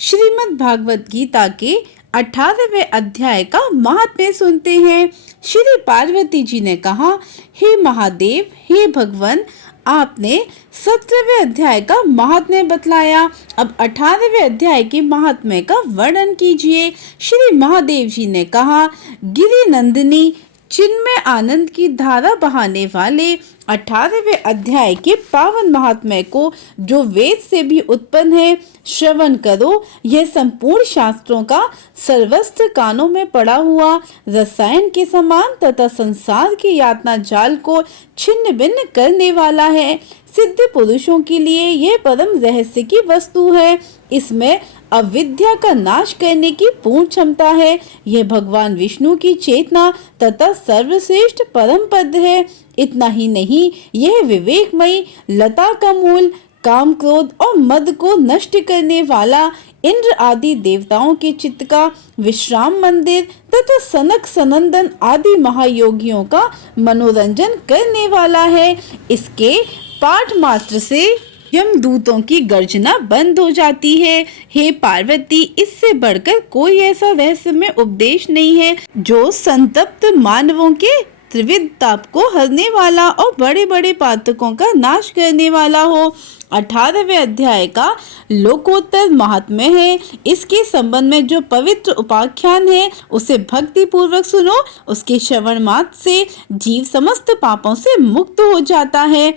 श्रीमद् भागवत गीता के 18वें अध्याय का महात्म्य सुनते हैं। श्री पार्वती जी ने कहा, हे महादेव, हे भगवान, आपने 17वें अध्याय का महात्म्य बतलाया, अब 18वें अध्याय के महात्म्य का वर्णन कीजिए। श्री महादेव जी ने कहा, गिरि नंदिनी चिन्मय आनंद की धारा बहाने वाले 18वें अध्याय के पावन महात्म्य को जो वेद से भी उत्पन्न है, श्रवण करो। यह संपूर्ण शास्त्रों का सर्वस्त्र कानों में पड़ा हुआ रसायन के समान तथा संसार के यातना जाल को छिन्न भिन्न करने वाला है। सिद्ध पुरुषों के लिए यह परम रहस्य की वस्तु है। इसमें अविद्या का नाश करने की पूर्ण क्षमता है। यह भगवान विष्णु की चेतना तथा सर्वश्रेष्ठ परम पद है। इतना ही नहीं, यह विवेकमयी लता का मूल, काम, क्रोध और मद को नष्ट करने वाला, इंद्र आदि देवताओं के चित्त का विश्राम मंदिर तथा सनक सनंदन आदि महायोगियों का मनोरंजन करने वाला है। इसके पाठ मात्र से यमदूतों की गर्जना बंद हो जाती है। हे पार्वती, इससे बढ़कर कोई ऐसा रहस्यमय उपदेश नहीं है जो संतप्त मानवों के त्रिविध ताप को हरने वाला और बड़े बड़े पातकों का नाश करने वाला हो। 18वें अध्याय का लोकोत्तर महात्म्य है। इसके संबंध में जो पवित्र उपाख्यान है उसे भक्ति पूर्वक सुनो। उसके श्रवण मात्र से जीव समस्त पापों से मुक्त हो जाता है।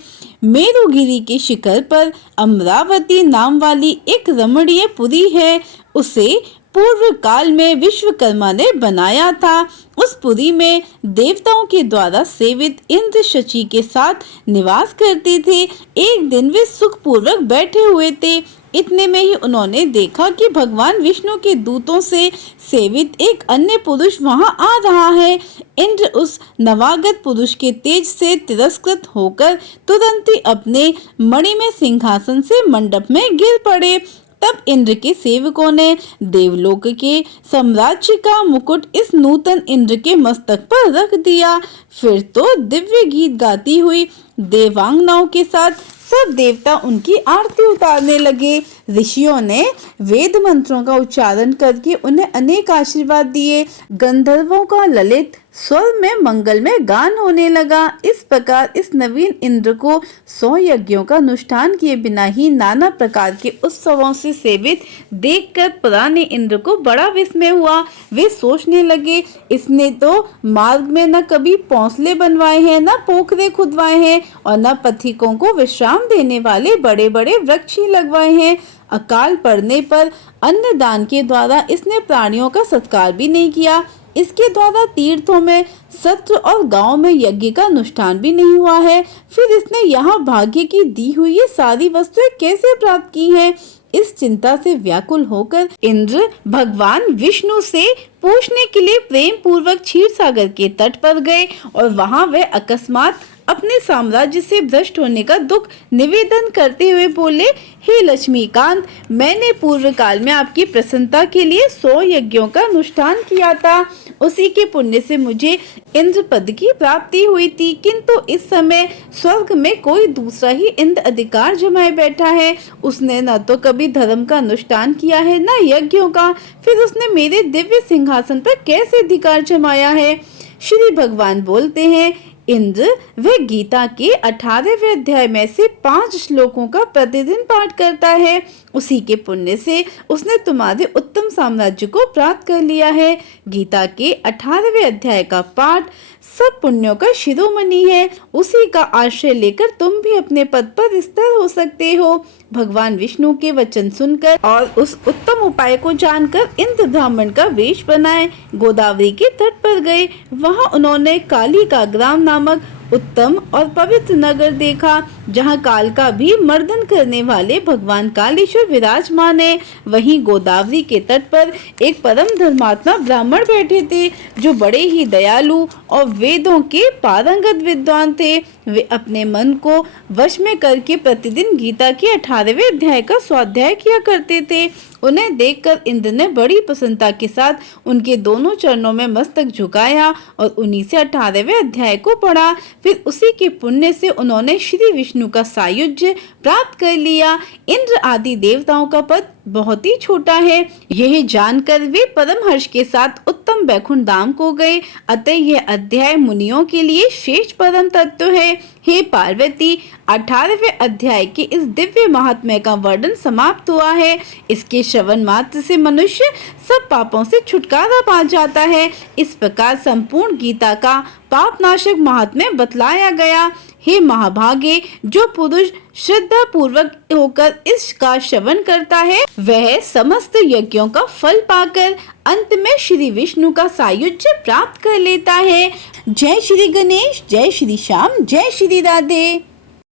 मेरुगिरी के शिखर पर अमरावती नाम वाली एक रमणीय पुरी है। उसे पूर्व काल में विश्वकर्मा ने बनाया था। उस पुरी में देवताओं के द्वारा सेवित इंद्र शची के साथ निवास करते थे। एक दिन वे सुखपूर्वक बैठे हुए थे। इतने में ही उन्होंने देखा कि भगवान विष्णु के दूतों से सेवित एक अन्य पुरुष वहां आ रहा है। इंद्र उस नवागत पुरुष के तेज से तिरस्कृत होकर तुरंत ही अपने मणिमय सिंहासन से मंडप में गिर पड़े। तब इंद्र के सेवकों ने देवलोक के साम्राज्य का मुकुट इस नूतन इंद्र के मस्तक पर रख दिया। फिर तो दिव्य गीत गाती हुई देवांगनाओं के साथ सब देवता उनकी आरती उतारने लगे। ऋषियों ने वेद मंत्रों का उच्चारण करके उन्हें अनेक आशीर्वाद दिए। गंधर्वों का ललित स्वर में मंगल में गान होने लगा। इस प्रकार इस नवीन इंद्र को 100 यज्ञों का अनुष्ठान किए बिना ही नाना प्रकार के उत्सवों से सेवित देखकर पुराने इंद्र को बड़ा विस्मय हुआ। वे सोचने लगे, इसने तो मार्ग में न कभी पौंसले बनवाए हैं, न पोखरे खुदवाए हैं और न पथिकों को विश्राम देने वाले बड़े बड़े वृक्ष ही लगवाए हैं। अकाल पड़ने पर अन्न दान के द्वारा इसने प्राणियों का सत्कार भी नहीं किया। इसके द्वारा तीर्थों में, सत्र और गांव में यज्ञ का अनुष्ठान भी नहीं हुआ है। फिर इसने यहाँ भाग्य की दी हुई ये सारी वस्तुएं कैसे प्राप्त की हैं? इस चिंता से व्याकुल होकर इंद्र भगवान विष्णु से पूछने के लिए प्रेम पूर्वक क्षीर सागर के तट पर गए और वहां वह अकस्मात अपने साम्राज्य से भ्रष्ट होने का दुख निवेदन करते हुए बोले, हे लक्ष्मीकांत, मैंने पूर्व काल में आपकी प्रसन्नता के लिए 100 यज्ञों का अनुष्ठान किया था। उसी के पुण्य से मुझे इंद्र पद की प्राप्ति हुई थी, किंतु इस समय स्वर्ग में कोई दूसरा ही इंद्र अधिकार जमाए बैठा है। उसने न तो कभी धर्म का अनुष्ठान किया है, न यज्ञों का। फिर उसने मेरे दिव्य सिंहासन पर कैसे अधिकार जमाया है? श्री भगवान बोलते हैं, इंद्र वह गीता के 18वें अध्याय में से 5 श्लोकों का प्रतिदिन पाठ करता है। उसी के पुण्य से उसने तुम्हारे उत्तम साम्राज्य को प्राप्त कर लिया है। गीता के 18वें अध्याय का पाठ सब पुण्यों का शिरोमणि है। उसी का आश्रय लेकर तुम भी अपने पद पर स्थिर हो सकते हो। भगवान विष्णु के वचन सुनकर और उस उत्तम उपाय को जानकर इंद्र ब्राह्मण का वेश बनाए गोदावरी के तट पर गए। वहां उन्होंने काली का ग्राम नामक उत्तम और पवित्र नगर देखा, जहां काल का भी मर्दन करने वाले भगवान कालेश्वर विराजमान है। वहीं गोदावरी के तट पर एक परम धर्मात्मा ब्राह्मण बैठे थे, जो बड़े ही दयालु और वेदों के पारंगत विद्वान थे। वे अपने मन को वश में करके प्रतिदिन गीता के 18वें अध्याय का स्वाध्याय किया करते थे। उन्हें देखकर इंद्र ने बड़ी प्रसन्नता के साथ उनके दोनों चरणों में मस्तक झुकाया और उन्हीं से 18वें अध्याय को पढ़ा। फिर उसी के पुण्य से उन्होंने श्री विष्णु विष्णु का सायुज्य प्राप्त कर लिया। इंद्र आदि देवताओं का पद बहुत ही छोटा है। यह जानकर वे परमहर्ष के साथ उत्तम वैकुंठ धाम को गए। अतः यह अध्याय मुनियों के लिए श्रेष्ठ परम तत्व है। हे पार्वती, 18वें अध्याय के इस दिव्य महात्म्य का वर्णन समाप्त हुआ है। इसके श्रवण मात्र से मनुष्य सब पापों से छुटकारा पा जाता है। इस प्रकार संपूर्ण गीता का पापनाशक महात्म्य बतलाया गया। हे महाभागे, जो पुरुष श्रद्धा पूर्वक होकर इसका श्रवण करता है वह समस्त यज्ञों का फल पाकर अंत में श्री विष्णु का सायुज्य प्राप्त कर लेता है। जय श्री गणेश, जय श्री श्याम, जय श्री राधे।